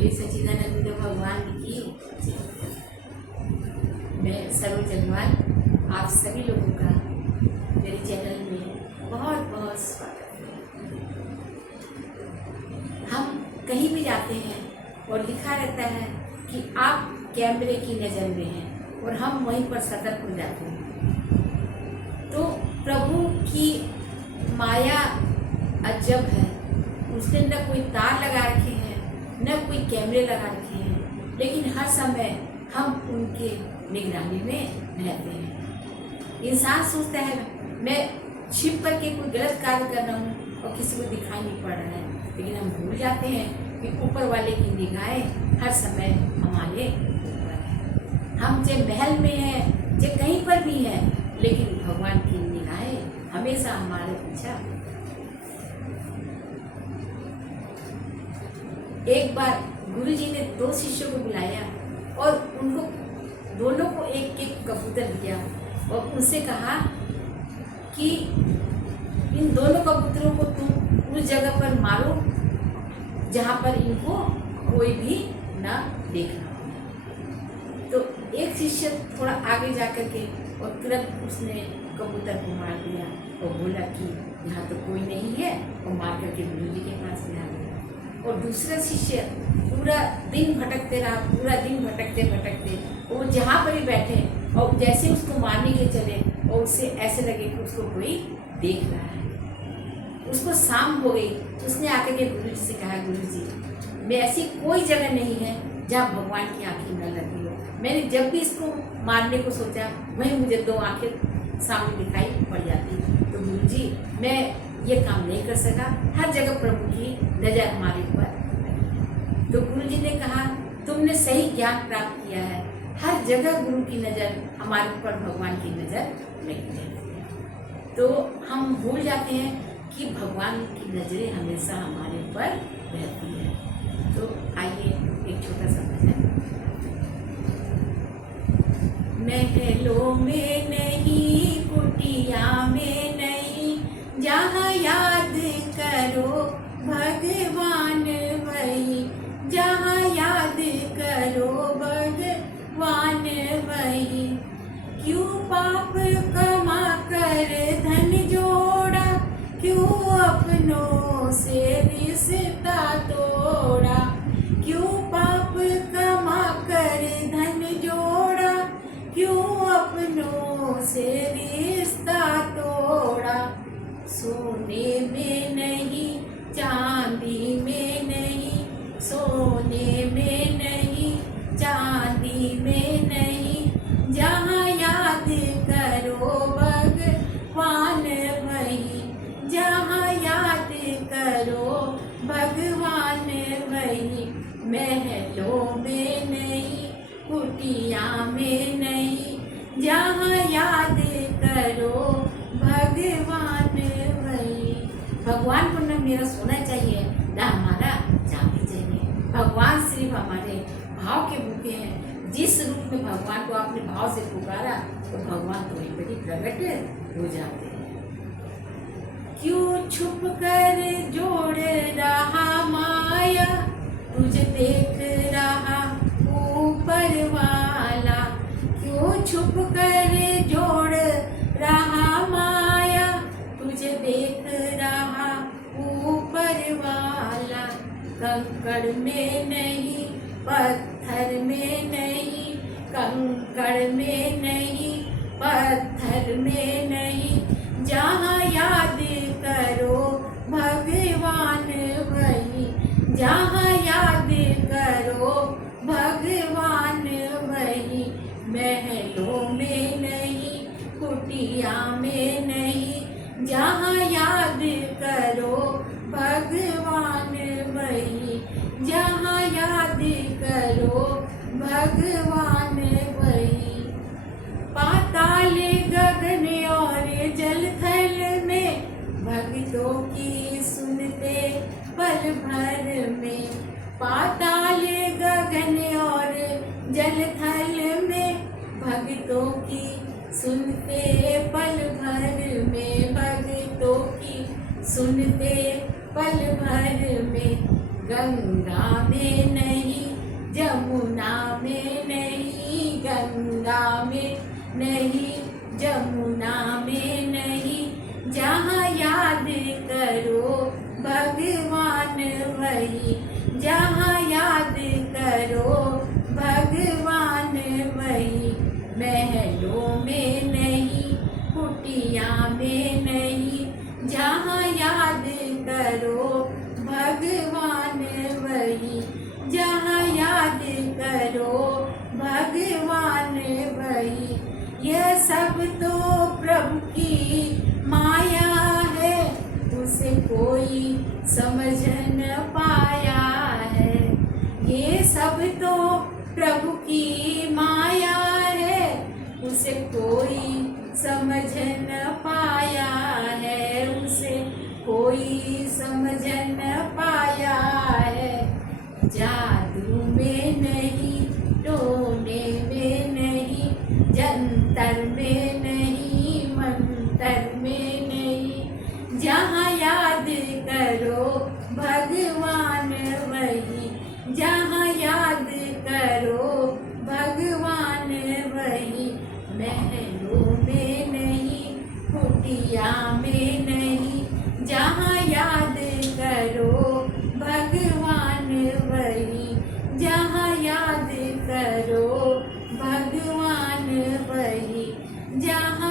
बोलिए सच्चिदानंद भगवान की जय। मैं सरोज जगवाल आप सभी लोगों का मेरे चैनल में बहुत बहुत स्वागत है। हम कहीं भी जाते हैं और लिखा रहता है कि आप कैमरे की नज़र में हैं और हम वहीं पर सतर्क हो जाते हैं। तो प्रभु की माया अजब है, उसने न कोई तार लगा रखे हैं न कोई कैमरे लगा रखे हैं, लेकिन हर समय हम उनके निगरानी में रहते हैं। इंसान सोचता है मैं छिप करके कोई गलत कार्य कर रहा हूँ और किसी को दिखाई नहीं पड़ रहा है, लेकिन हम भूल जाते हैं कि ऊपर वाले की निगाहें हर समय हमारे ऊपर है। हम चाहे महल में हैं चाहे कहीं पर भी हैं, लेकिन भगवान की निगाहें हमेशा हमारे पीछे। एक बार गुरुजी ने 2 शिष्यों को बुलाया और उनको दोनों को एक एक कबूतर दिया और उनसे कहा कि इन दोनों कबूतरों को तुम उस जगह पर मारो जहाँ पर इनको कोई भी ना देखना। तो एक शिष्य थोड़ा आगे जा कर के और तुरंत उसने कबूतर को मार दिया और बोला कि यहाँ तो कोई नहीं है, और मार करके गुरुजी के पास में आ गया। और दूसरा शिष्य पूरा दिन भटकते रहा, पूरा दिन भटकते भटकते वो जहाँ पर ही बैठे और जैसे उसको मारने के चले और उससे ऐसे लगे कि उसको कोई देख रहा है। उसको शाम हो गई, उसने आकर के गुरुजी से कहा, गुरुजी मैं ऐसी कोई जगह नहीं है जहाँ भगवान की आंखें न लगी हो। मैंने जब भी इसको मारने को सोचा वहीं मुझे 2 आंखें सामने दिखाई पड़ जाती। तो गुरुजी मैं ये काम नहीं कर सका, हर जगह प्रभु की नज़र हमारे ऊपर है। तो गुरुजी ने कहा तुमने सही ज्ञान प्राप्त किया है, हर जगह गुरु की नज़र हमारे ऊपर भगवान की नज़र नहीं रहती। तो हम भूल जाते हैं कि भगवान की नज़रें हमेशा हमारे ऊपर रहती है। तो आइए एक छोटा सा भजन। महलों में नहीं, कुटिया में नहीं, जहाँ याद करो भगवान वही, जहाँ याद करो भगवान वही। क्यों पाप कमा कर धन जोड़ा, क्यों अपनों से रिश्ता तोड़ा, क्यों पाप कमा कर धन जोड़ा, क्यों अपनों से रिश्ता तोड़ा। सोने में नहीं, चांदी में नहीं, सोने में नहीं, चांदी में नहीं, जहाँ याद करो भगवान वही, जहाँ याद करो भगवान वही। महलों में नहीं, कुटिया में नहीं, जहाँ याद करो भगवान वही। भगवान को न मेरा सोना चाहिए न हमारा चांदी चाहिए। भगवान सिर्फ हमारे भाव के भूखे हैं। जिस रूप में भगवान को आपने भाव से पुकारा तो भगवान तो वहीं पर ही प्रकट हो जाते हैं। क्यों छुप कर जोड़ रहा माया, तुझे देख रहा ऊपर वाला। क्यों छुप कर जोड़ रहा माया, तुझे देख रहा ऊपर वाला। कंकड़ में नहीं, पत्थर में नहीं, कंकड़ में नहीं, पत्थर में नहीं, जहाँ याद करो भगवान वही, जहाँ याद करो भगवान वही। महलों में नहीं, कुटिया में नहीं, जहाँ याद करो भगवान वही, जहाँ याद करो भगवान वही। पाताल गगन और जल थल में, भक्तों की सुनते पल भर में। पाताल गगन और जल थल में, भक्तों की सुनते पल भर में, भक्तों की सुनते पल भर में। गंगा में नहीं, जमुना में नहीं, गंगा में नहीं, जमुना में नहीं, जहाँ याद करो भगवान वही, जहाँ याद करो भगवान वही। महलों में नहीं, कुटिया में नहीं, जहाँ याद करो भगवान वही, जहाँ याद करो भगवान वही। यह सब तो प्रभु की माया है, उसे कोई समझ न पाया है। ये सब तो प्रभु की माया है, उसे कोई समझ न पाया है, उसे कोई समझ न पाया है। जादू में नहीं, टोने में नहीं, जंतर में नहीं, मंतर में नहीं, जहाँ याद करो भगवान वही, जहाँ याद करो भगवान वही। महलों में नहीं, कुटिया में नहीं, जहाँ याद करो भगवान वही, जहाँ याद करो भगवान वही, जहाँ